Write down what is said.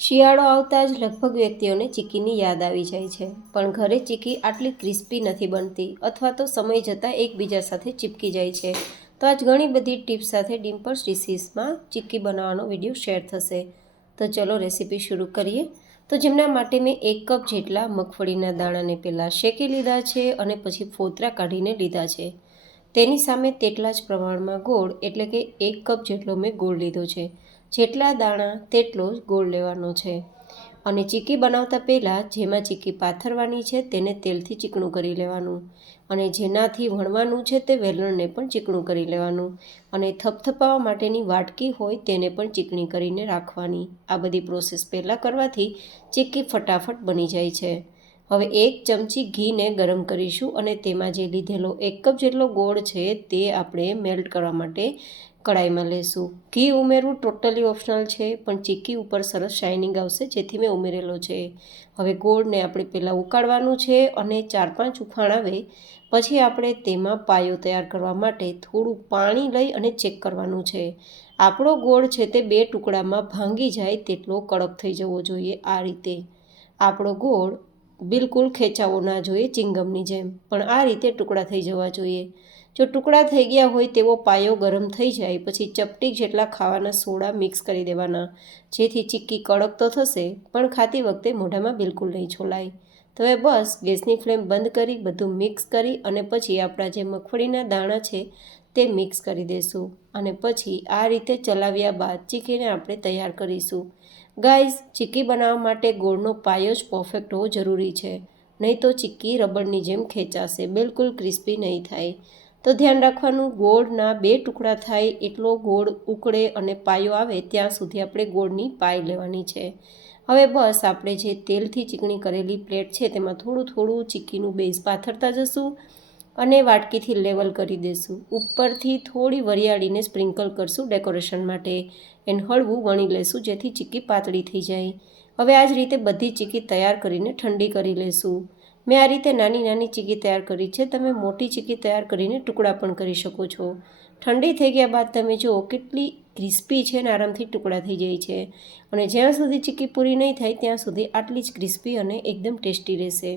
શિયાળો આવતા જ લગભગ વ્યક્તિઓને ચીક્કીની યાદ આવી જાય છે, પણ ઘરે ચીક્કી આટલી ક્રિસ્પી નથી બનતી અથવા તો સમય જતાં એકબીજા સાથે ચીપકી જાય છે. તો આજ ઘણી બધી ટિપ્સ સાથે ડિમ્પલ્સ ડિશીસમાં ચીક્કી બનાવવાનો વિડીયો શેર થશે. તો ચલો રેસીપી શરૂ કરીએ. તો જેમના માટે મેં 1 કપ જેટલા મગફળીના દાણાને પહેલાં શેકી લીધા છે અને પછી ફોતરા કાઢીને લીધા છે. તેની સામે તેટલા જ પ્રમાણમાં ગોળ એટલે કે 1 કપ જેટલો મેં ગોળ લીધો છે. જેટલા દાણા તેટલો જ ગોળ લેવાનો છે. અને ચીક્કી બનાવતા પહેલાં જેમાં ચીક્કી પાથરવાની છે તેને તેલથી ચીકણું કરી લેવાનું, અને જેનાથી વણવાનું છે તે વેલણને પણ ચીકણું કરી લેવાનું, અને થપથપાવવા માટેની વાટકી હોય તેને પણ ચીકણી કરીને રાખવાની. આ બધી પ્રોસેસ પહેલાં કરવાથી ચીક્કી ફટાફટ બની જાય છે. હવે 1 ચમચી ઘીને ગરમ કરીશું અને તેમાં જે લીધેલો 1 કપ જેટલો ગોળ છે તે આપણે મેલ્ટ કરવા માટે કડાઈમાં લેશું. ઘી ઉમેરવું ટોટલી ઓપ્શનલ છે, પણ ચીક્કી ઉપર સરસ શાઇનિંગ આવશે જેથી મેં ઉમેરેલો છે. હવે ગોળને આપણે પહેલાં ઉકાળવાનું છે અને 4-5 ઉફાણ આવે પછી આપણે તેમાં પાયો તૈયાર કરવા માટે થોડું પાણી લઈ અને ચેક કરવાનું છે. આપણો ગોળ છે તે 2 ટુકડામાં ભાંગી જાય તેટલો કડક થઈ જવો જોઈએ. આ રીતે આપણો ગોળ બિલકુલ ખેંચાવો ના જોઈએ ચિંગમની જેમ, પણ આ રીતે ટુકડા થઈ જવા જોઈએ. જો ટુકડા થઈ ગયા હોય તેવો પાયો ગરમ થઈ જાય પછી ચપટી જેટલા ખાવાના સોડા મિક્સ કરી દેવાના, જેથી ચીક્કી કડક તો થશે પણ ખાતી વખતે મોઢામાં બિલકુલ નહીં છોલાય. તો હવે બસ ગેસની ફ્લેમ બંધ કરી બધું મિક્સ કરી અને પછી આપણા જે મગફળીના દાણા છે તે મિક્સ કરી દઈશું, અને પછી આ રીતે ચલાવ્યા બાદ ચીક્કીને આપણે તૈયાર કરીશું. ગાઈઝ, ચીક્કી બનાવવા માટે ગોળનો પાયો જ પરફેક્ટ હોવો જરૂરી છે, નહીં તો ચીક્કી રબરની જેમ ખેંચાશે, બિલકુલ ક્રિસ્પી નહીં થાય. તો ધ્યાન રાખવાનું, ગોળના 2 ટુકડા થાય એટલો ગોળ ઉકળે અને પાયો આવે ત્યાં સુધી આપણે ગોળની પાઈ લેવાની છે. હવે બસ આપણે જે તેલથી ચીકણી કરેલી પ્લેટ છે તેમાં થોડું થોડું ચીક્કીનું બેઝ પાથરતા જશું અને વાટકીથી લેવલ કરી દઈશું. ઉપરથી થોડી વરિયાળીને સ્પ્રિંકલ કરશું ડેકોરેશન માટે, એન્ડ હળવું વણી લેશું જેથી ચીક્કી પાતળી થઈ જાય. હવે આ જ રીતે બધી ચીક્કી તૈયાર કરીને ઠંડી કરી લેશું. મેં આ રીતે નાની નાની ચીક્કી તૈયાર કરી છે. તમે મોટી ચીક્કી તૈયાર કરીને ટુકડા પણ કરી શકો છો. ઠંડી થઈ ગયા બાદ તમે જુઓ કેટલી ક્રિસ્પી છે અને આરામથી ટુકડા થઈ જાય છે. અને જ્યાં સુધી ચીક્કી પૂરી નહીં થાય ત્યાં સુધી આટલી જ ક્રિસ્પી અને એકદમ ટેસ્ટી રહેશે.